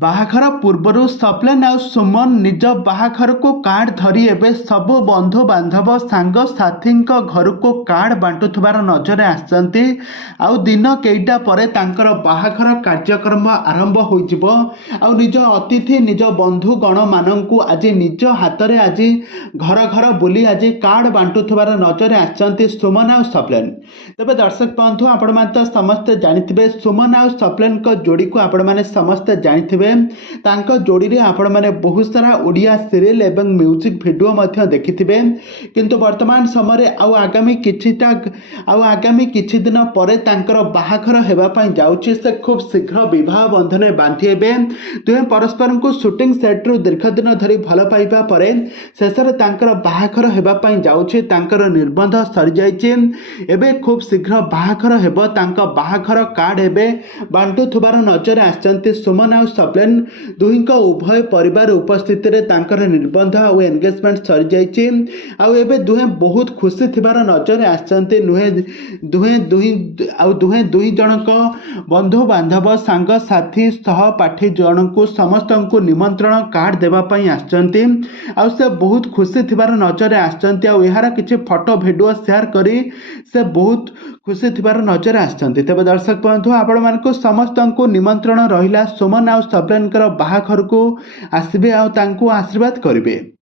बाहाघर पूर्वर सप्लेन आउ सुमन निज बाहाघर को कार्ड धरी एबे सब बंधु बांधव सांग साथी घर को कार्ड बांटुथबार नजर आसचंती। आउ दिन केईटा परे तांकर बाहाघर कार्यक्रम आरंभ होइजिबो। आउ निज अतिथि निज बंधु गण माननकु आज निज हाथ में आज घर घर बुली आज कार्ड बांटुथबार नजर आसचंती सुमन आउ सप्लेन। तबे दर्शक बंधु आपण माने समस्ते जानिथिबे सुमन आउ सप्लेन को जोड़ी को आपण माने समस्ते जानिथिबे। तांको जोड़ी रे आपण माने बहुत सारा ओडिया सीरियल एवं म्यूजिक वीडियो मध्य देखिथिबे। किंतु वर्तमान समय आउ आगामी किछि दिन परे तांकर बाहाघर हेबा पई जाउछि। से खूब शीघ्र विवाह बंधन बांधि हेबे। दुहे परस्पर को शूटिंग सेट रु दीर्घ दिन धरी भल पाइबा परे शेषरे तांकर बाहाघर हेबा पई जाउछि। तांकर निर्बंध सरी जाइछि। एबे खूब शीघ्र बाहाघर हेबो। तांका बाहाघर कार्ड हेबे बांटुथबार नजर आछंती सुमन आउ सप्लेन। दुहिंक उभय परिवार उपस्थित रे तांकर निर्बंध और एंगेजमेंट सरी जाइछि। आउ एबे दुहे बहुत खुशी थिबार नजर आछंती। दुहे जनक बंधु बांधव सांग साथी सहपाठी जनक समस्त को निमंत्रण कार्ड देवा पई आछंती। आउ से बहुत खुशी थिबार नजर आछंती। आउ एहार किछि फोटो वीडियो शेयर करी से बहुत खुशी थिबार नजर आछंती। तबे दर्शक बंधु आपण मानको समस्त को निमंत्रण रहिला सुमन आउ सप्लेन बाहाघर को आसबे आउ तांको आशीर्वाद करिवे।